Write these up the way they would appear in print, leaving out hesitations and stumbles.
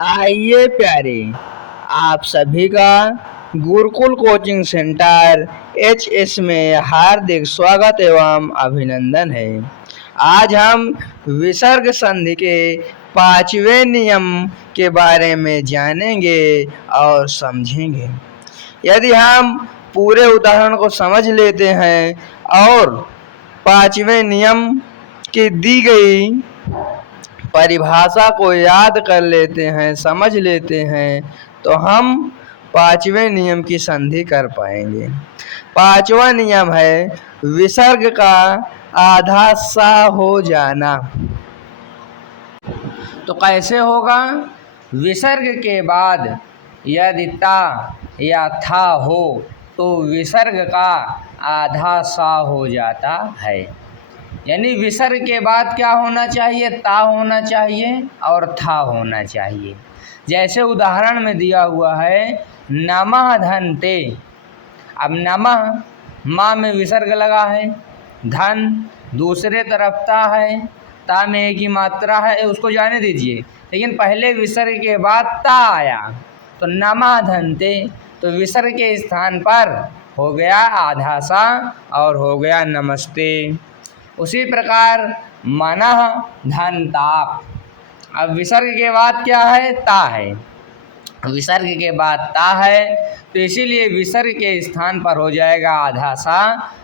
आइए प्यारे, आप सभी का गुरुकुल कोचिंग सेंटर एचएस में हार्दिक स्वागत एवं अभिनंदन है। आज हम विसर्ग संधि के 5वें नियम के बारे में जानेंगे और समझेंगे। यदि हम पूरे उदाहरण को समझ लेते हैं और 5वें नियम की दी गई परिभाषा को याद कर लेते हैं, समझ लेते हैं, तो हम 5वें नियम की संधि कर पाएंगे। 5वां नियम है विसर्ग का आधा सा हो जाना। तो कैसे होगा? विसर्ग के बाद यदि ता या था हो तो विसर्ग का आधा सा हो जाता है। यानी विसर्ग के बाद क्या होना चाहिए? ता होना चाहिए और था होना चाहिए। जैसे उदाहरण में दिया हुआ है नमः धन्ते। अब नमः माँ में विसर्ग लगा है, धन दूसरे तरफ ता है, ता में एक ही मात्रा है, उसको जाने दीजिए। लेकिन पहले विसर्ग के बाद ता आया तो नमः धन्ते, तो विसर्ग के स्थान पर हो गया आधा सा और हो गया नमस्ते। उसी प्रकार मनः धन्ताप। अब विसर्ग के बाद क्या है? ता है। विसर्ग के बाद ता है तो इसीलिए विसर्ग के स्थान पर हो जाएगा आधा सा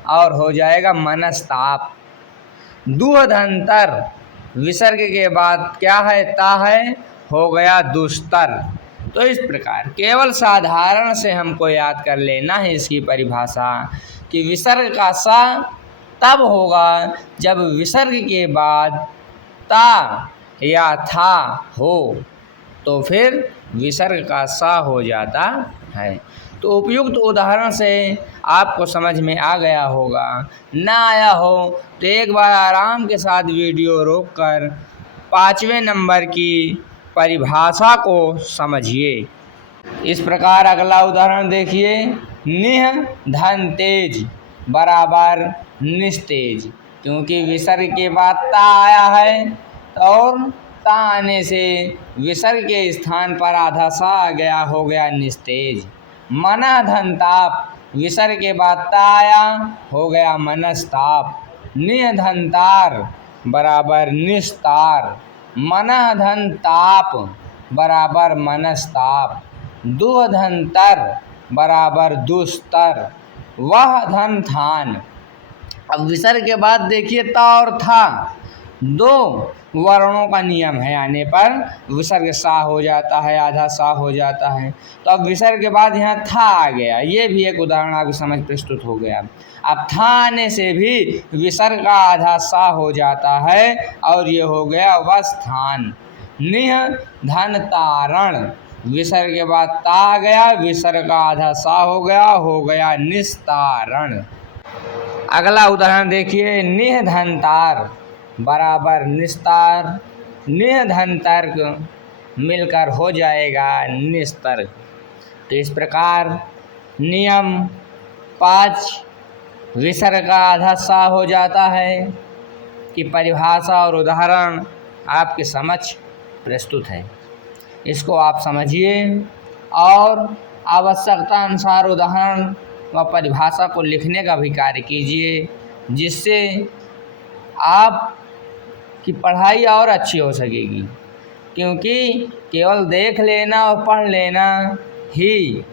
और हो जाएगा मनस्ताप। दुहधंतर। विसर्ग के बाद क्या है? ता है, हो गया दुस्तर। तो इस प्रकार केवल साधारण से हमको याद कर लेना है इसकी परिभाषा कि विसर्ग का सा तब होगा जब विसर्ग के बाद ता या था हो, तो फिर विसर्ग का सा हो जाता है। तो उपयुक्त उदाहरण से आपको समझ में आ गया होगा। ना आया हो तो एक बार आराम के साथ वीडियो रोककर 5वें नंबर की परिभाषा को समझिए। इस प्रकार अगला उदाहरण देखिए। निह धन तेज बराबर निस्तेज। क्योंकि विसर्ग के बाद ता आया है और ता आने से विसर्ग के स्थान पर आधा सा आ गया, हो गया निस्तेज। मना धनताप। विसर्ग के बाद ता आया, हो गया मनस्ताप। निह धनतार बराबर निस्तार। मना धनताप बराबर मनस्ताप। दुह धनतर बराबर दुस्तर। वह धन थान। अब विसर्ग के बाद देखिए ता और था, दो वर्णों का नियम है, आने पर विसर्ग सा हो जाता है, आधा सा हो जाता है। तो अब विसर्ग के बाद यहाँ था आ गया, ये भी एक उदाहरण आपकी समझ प्रस्तुत हो गया। अब था आने से भी विसर्ग का आधा सा हो जाता है और ये हो गया वस्थान। निह धन तारण। विसर्ग के बाद ता आ गया, विसर्ग का आधा सा हो गया निस्तारण। अगला उदाहरण देखिए। निह धनतार बराबर निस्तार। निह धनतर्क मिलकर हो जाएगा निस्तर्क। तो इस प्रकार नियम 5 विसर्ग का आधा सा हो जाता है कि परिभाषा और उदाहरण आपके समक्ष प्रस्तुत है। इसको आप समझिए और आवश्यकता अनुसार उदाहरण व परिभाषा को लिखने का भी कार्य कीजिए, जिससे आप की पढ़ाई और अच्छी हो सकेगी। क्योंकि केवल देख लेना और पढ़ लेना ही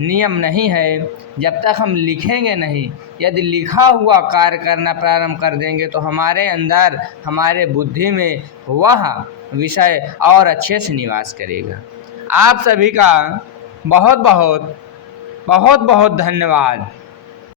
नियम नहीं है, जब तक हम लिखेंगे नहीं। यदि लिखा हुआ कार्य करना प्रारंभ कर देंगे तो हमारे अंदर, हमारे बुद्धि में वह विषय और अच्छे से निवास करेगा। आप सभी का बहुत बहुत धन्यवाद।